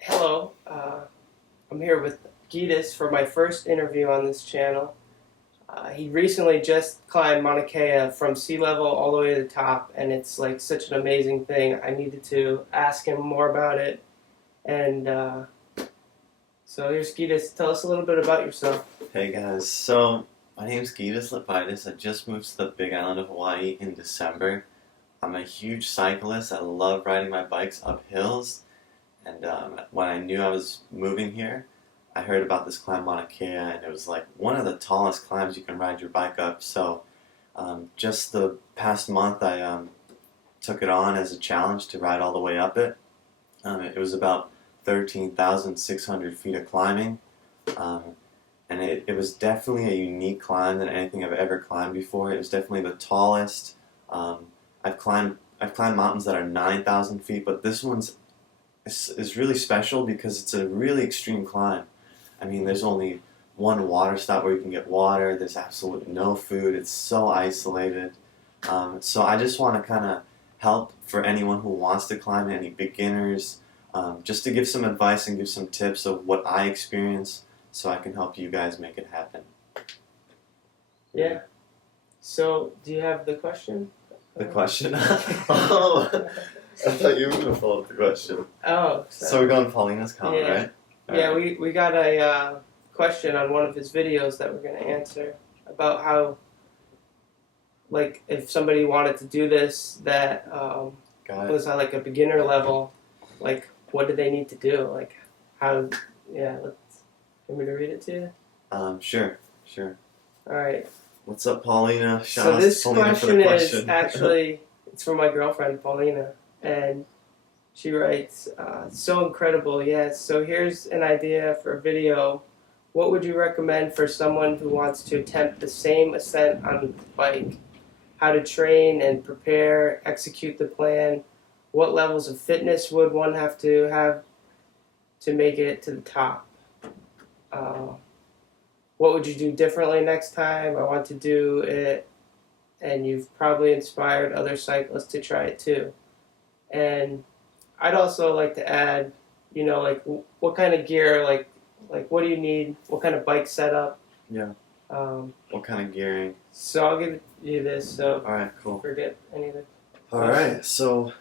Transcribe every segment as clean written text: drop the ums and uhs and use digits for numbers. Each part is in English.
Hello, I'm here with Gytis for my first interview on this channel. He recently just climbed Mauna Kea from sea level all the way to the top, and it's like such an amazing thing. I needed to ask him more about it, and so here's Gytis. Tell us a little bit about yourself. Hey guys, so my name is Gytis. I just moved to the Big Island of Hawaii in December. I'm a huge cyclist. I love riding my bikes up hills. And when I knew I was moving here, I heard about this climb Mauna Kea, and it was like one of the tallest climbs you can ride your bike up. So just the past month, I took it on as a challenge to ride all the way up it. It was about 13,600 feet of climbing, and it was definitely a unique climb than anything I've ever climbed before. It was definitely the tallest. I've climbed mountains that are 9,000 feet, but this one's is really special because it's a really extreme climb. I mean, there's only one water stop where you can get water. There's absolutely no food. It's so isolated. So I just want to kind of help for anyone who wants to climb, any beginners, just to give some advice and give some tips of what I experience so I can help you guys make it happen. Yeah. So, do you have the question? The question? Oh, I thought you were going to follow up the question. Oh. So we're going Paulina's comment, yeah. right? Yeah, we got a question on one of his videos that we're going to answer about how, like, if somebody wanted to do this that was at, like, a beginner level, like, what do they need to do? Like, how, yeah, want me to read it to you? Sure. All right. What's up, Paulina? So this question is actually, it's from my girlfriend, Paulina, and she writes, so incredible, yes. So here's an idea for a video. What would you recommend for someone who wants to attempt the same ascent on the bike? How to train and prepare, execute the plan? What levels of fitness would one have to make it to the top? What would you do differently next time? I want to do it, and you've probably inspired other cyclists to try it too. And I'd also like to add, like what kind of gear, like what do you need? What kind of bike setup? Yeah. What kind of gearing? So I'll give you this. So all right, cool. Forget any of it. All right. So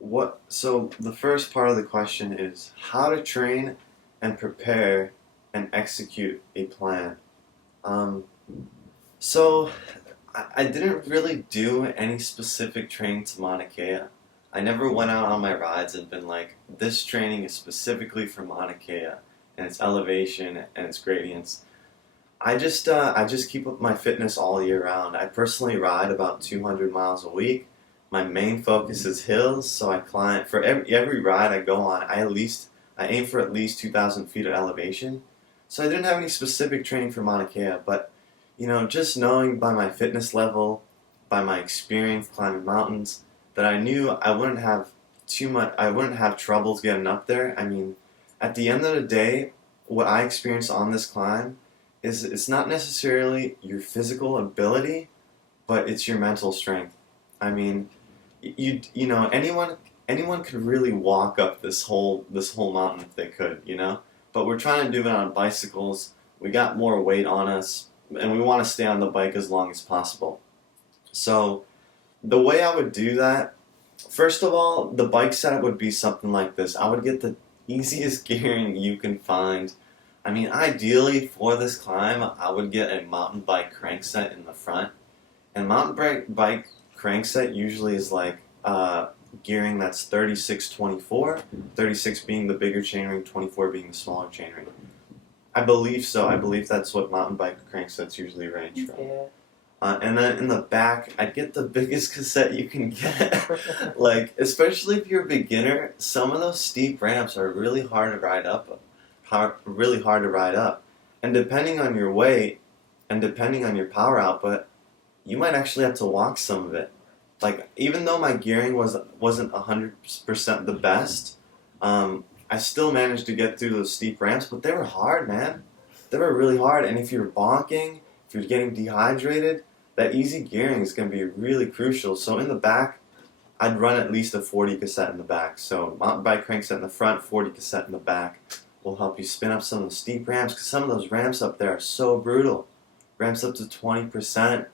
the first part of the question is how to train and prepare and execute a plan. So I didn't really do any specific training to Mauna Kea. I never went out on my rides and been like, this training is specifically for Mauna Kea and its elevation and its gradients. I just keep up my fitness all year round. I personally ride about 200 miles a week. My main focus is hills, so I climb for every ride I go on. I aim for at least 2,000 feet of elevation. So I didn't have any specific training for Mauna Kea, but just knowing by my fitness level, by my experience climbing mountains, that I knew I wouldn't have troubles getting up there. I mean, at the end of the day, what I experienced on this climb is it's not necessarily your physical ability, but it's your mental strength. I mean, anyone could really walk up this whole mountain if they could, But we're trying to do it on bicycles. We got more weight on us, and we want to stay on the bike as long as possible. So the way I would do that, first of all, the bike setup would be something like this. I would get the easiest gearing you can find. I mean, ideally for this climb, I would get a mountain bike crankset in the front. And mountain bike crankset usually is like gearing that's 36-24, 36 being the bigger chainring, 24 being the smaller chainring. I believe so. I believe that's what mountain bike cranksets usually range from. Yeah. And then in the back, I'd get the biggest cassette you can get. Like, especially if you're a beginner, some of those steep ramps are really hard to ride up. And depending on your weight and depending on your power output, you might actually have to walk some of it. Like, even though my gearing wasn't 100% the best, I still managed to get through those steep ramps, but they were hard, man. They were really hard, and if you're bonking, if you're getting dehydrated, that easy gearing is going to be really crucial. So in the back, I'd run at least a 40 cassette in the back. So mountain bike crankset in the front, 40 cassette in the back will help you spin up some of the steep ramps, because some of those ramps up there are so brutal. Ramps up to 20%,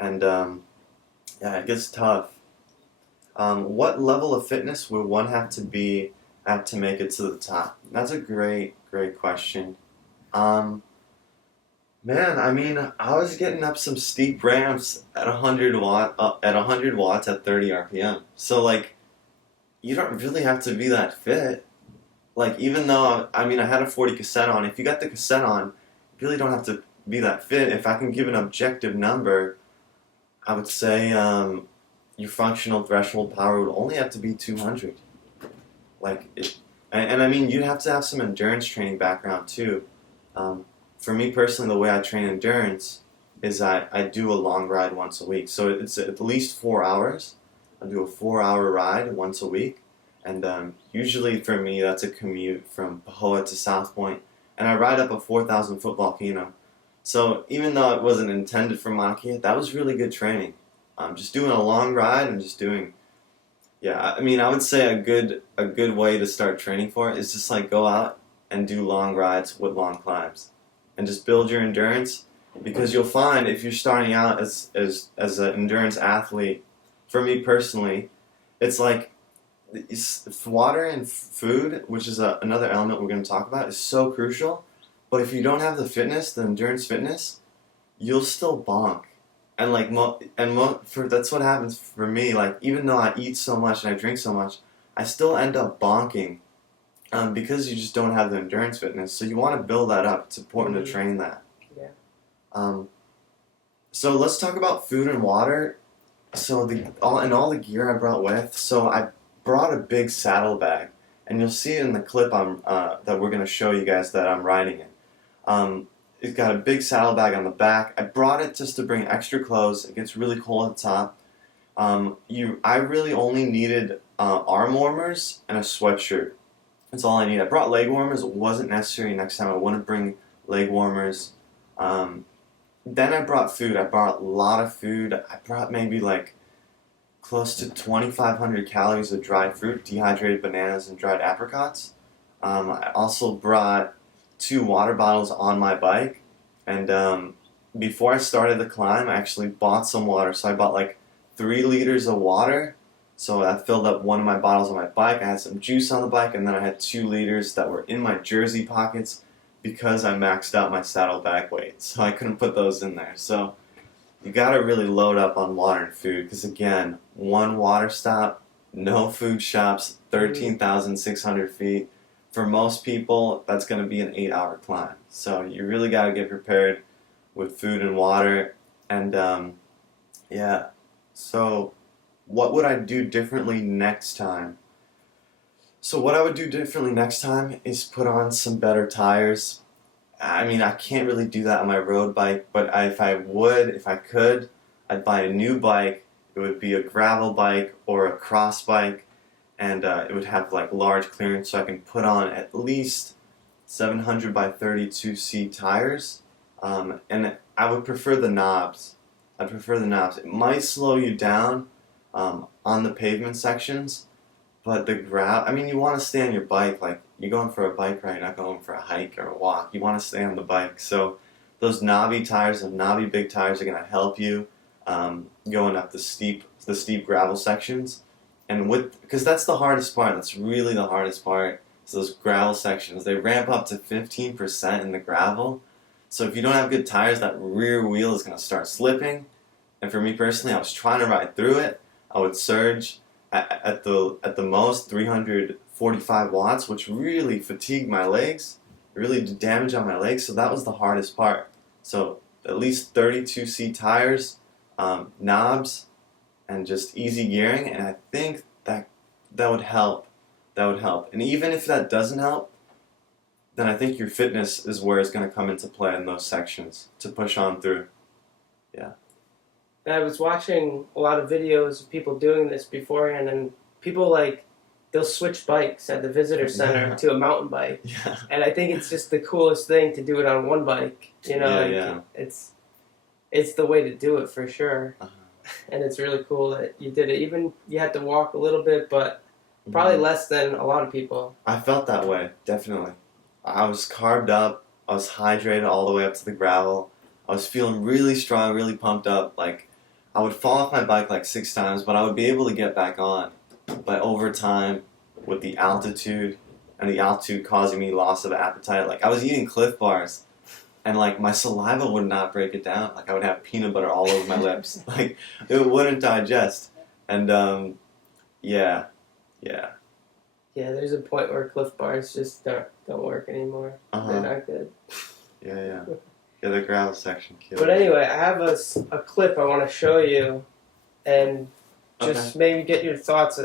and yeah, it gets tough. What level of fitness would one have to be at to make it to the top? That's a great question. Man, I mean, I was getting up some steep ramps at 100 watts at 30 RPM. So like, you don't really have to be that fit. Like, even though I mean I had a 40 cassette on, if you got the cassette on, you really don't have to be that fit. If I can give an objective number, I would say your functional threshold power would only have to be 200. Like, and I mean, you'd have to have some endurance training background too. For me personally, the way I train endurance is I do a long ride once a week. So it's at least 4 hours. I do a 4-hour ride once a week. And usually for me, that's a commute from Pahoa to South Point. And I ride up a 4,000-foot volcano. So even though it wasn't intended for Mauna Kea, that was really good training. Just doing a long ride and just doing, yeah, I mean, I would say a good way to start training for it is just like go out and do long rides with long climbs. And just build your endurance, because you'll find if you're starting out as an endurance athlete, for me personally, it's like water and food, which is another element we're going to talk about, is so crucial. But if you don't have the fitness, the endurance fitness, you'll still bonk. And like that's what happens for me. Like, even though I eat so much and I drink so much, I still end up bonking. Because you just don't have the endurance fitness. So you want to build that up. It's important to train that. Yeah. So let's talk about food and water. So all the gear I brought with. So I brought a big saddle bag, and you'll see it in the clip that we're going to show you guys that I'm riding in. It's got a big saddle bag on the back. I brought it just to bring extra clothes. It gets really cold at the top. I really only needed arm warmers and a sweatshirt. That's all I need. I brought leg warmers. It wasn't necessary. Next time I wouldn't bring leg warmers. Then I brought food. I brought a lot of food. I brought maybe like close to 2,500 calories of dried fruit, dehydrated bananas, and dried apricots. I also brought 2 water bottles on my bike. And before I started the climb, I actually bought some water. So I bought like 3 liters of water. So I filled up one of my bottles on my bike. I had some juice on the bike, and then I had 2 liters that were in my jersey pockets because I maxed out my saddlebag weight. So I couldn't put those in there. So you gotta really load up on water and food, because again, 1 water stop, no food shops, 13,600 feet. For most people, that's gonna be an 8-hour climb. So you really gotta get prepared with food and water. And yeah, so what would I do differently next time? So what I would do differently next time is put on some better tires. I mean, I can't really do that on my road bike, but if I could, I'd buy a new bike. It would be a gravel bike or a cross bike, and it would have like large clearance, so I can put on at least 700 by 32C tires. And I would prefer the knobs. It might slow you down on the pavement sections, but the I mean, you want to stay on your bike. Like, you're going for a bike ride, not going for a hike or a walk. You want to stay on the bike. So those knobby tires, the knobby big tires, are going to help you going up the steep gravel sections. And because that's the hardest part. That's really the hardest part. Is those gravel sections. They ramp up to 15% in the gravel. So if you don't have good tires, that rear wheel is going to start slipping. And for me personally, I was trying to ride through it. I would surge at the most 345 watts, which really fatigued my legs. It really did damage on my legs. So that was the hardest part. So at least 32C tires, knobs, and just easy gearing. And I think that would help. That would help. And even if that doesn't help, then I think your fitness is where it's going to come into play in those sections to push on through. Yeah. And I was watching a lot of videos of people doing this beforehand, and people they'll switch bikes at the visitor center to a mountain bike. Yeah. And I think it's just the coolest thing to do it on one bike. You know, yeah. It's it's the way to do it for sure. Uh-huh. And it's really cool that you did it. Even you had to walk a little bit, but probably less than a lot of people. I felt that way, definitely. I was carved up. I was hydrated all the way up to the gravel. I was feeling really strong, really pumped up. Like, I would fall off my bike like 6 times, but I would be able to get back on. But over time, with the altitude, and the altitude causing me loss of appetite, like, I was eating Cliff Bars, and, like, my saliva would not break it down. Like, I would have peanut butter all over my lips. Like, it wouldn't digest. And, yeah. Yeah, there's a point where Cliff Bars just don't work anymore. They're not good. Yeah, the gravel section killed. But anyway, I have a clip I want to show you, and just maybe get your thoughts.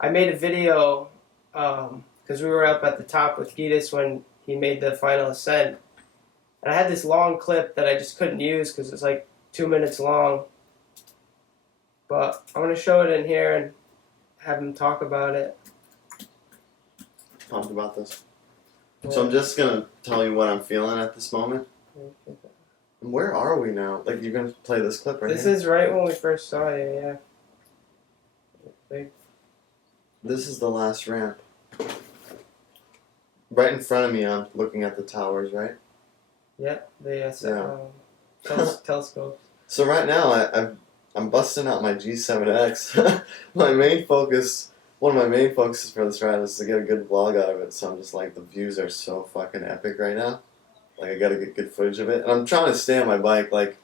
I made a video because we were up at the top with Gytis when he made the final ascent. And I had this long clip that I just couldn't use because it's like 2 minutes long. But I'm going to show it in here and have him talk about it. Pumped about this. So I'm just going to tell you what I'm feeling at this moment. Where are we now? Like, you're going to play this clip right This here? is right when we first saw you, yeah. This is the last ramp. Right in front of me, I'm looking at the towers, right? Yeah, the telescope. So right now, I'm busting out my G7X. One of my main focuses for this ride is to get a good vlog out of it. So I'm just like, the views are so fucking epic right now. Like, I gotta get good footage of it. And I'm trying to stay on my bike. Like,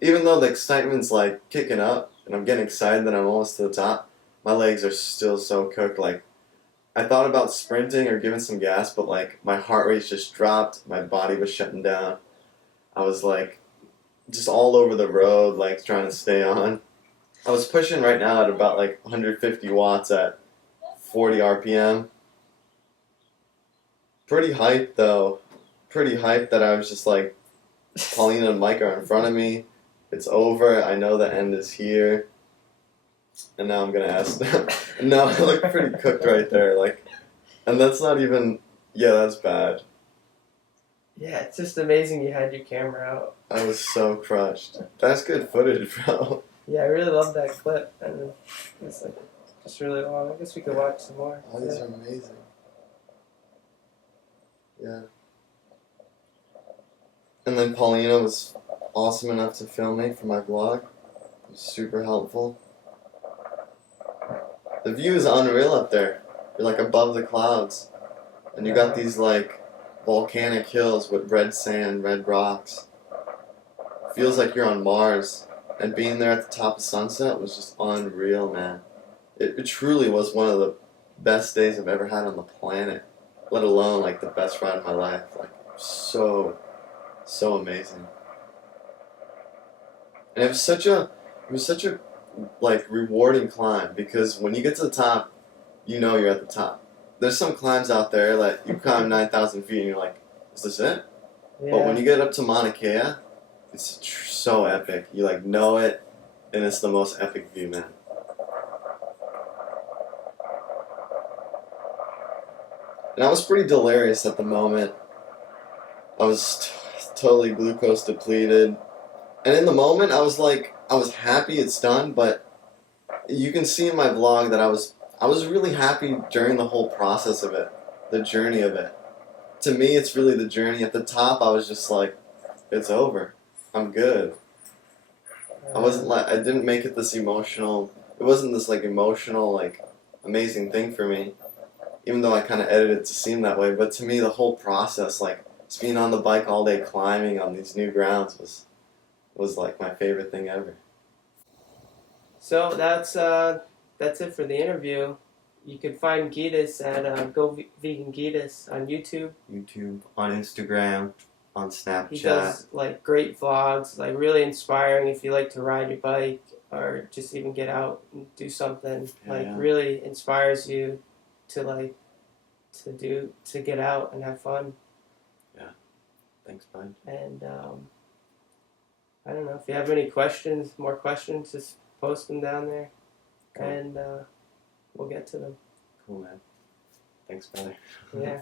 even though the excitement's like kicking up and I'm getting excited that I'm almost to the top, my legs are still so cooked. Like, I thought about sprinting or giving some gas, but like, my heart rate just dropped. My body was shutting down. I was like, just all over the road, like, trying to stay on. I was pushing right now at about like 150 watts at 40 RPM. Pretty hyped though. Pretty hyped that I was just like, Paulina and Mike are in front of me. It's over. I know the end is here. And now I'm gonna ask them. No, I look pretty cooked right there. Like, and that's not even. Yeah, that's bad. Yeah, it's just amazing you had your camera out. I was so crushed. That's good footage, bro. Yeah, I really love that clip, and it's like just really long. I guess we could watch some more. Oh, these are amazing. Yeah. And then Paulina was awesome enough to film me for my vlog. It was super helpful. The view is unreal up there. You're like above the clouds. And you got these like volcanic hills with red sand, red rocks. Feels like you're on Mars. And being there at the top of sunset was just unreal, man. It truly was one of the best days I've ever had on the planet. Let alone like the best ride of my life. Like, so amazing. And it was such a like rewarding climb, because when you get to the top, you know you're at the top. There's some climbs out there that you climb 9,000 feet and you're like, is this it? Yeah. But when you get up to Mauna Kea, it's so epic. You like know it, and it's the most epic view, man. And I was pretty delirious at the moment. I was totally glucose depleted. And in the moment, I was like, I was happy it's done, but you can see in my vlog that I was really happy during the whole process of it, the journey of it. To me, it's really the journey. At the top, I was just like, it's over. I'm good. I didn't make it this emotional, it wasn't this like emotional, like amazing thing for me, even though I kind of edited it to seem that way. But to me, the whole process, like just being on the bike all day climbing on these new grounds was like my favorite thing ever. So that's it for the interview. You can find Gytis at GoVegan Gytis on YouTube. YouTube, on Instagram, on Snapchat. He does like great vlogs, like really inspiring if you like to ride your bike or just even get out and do something. Really inspires you to to get out and have fun. Yeah. Thanks, bud. And I don't know if you have any more questions, just post them down there, and we'll get to them. Cool, man. Thanks, brother. Yeah.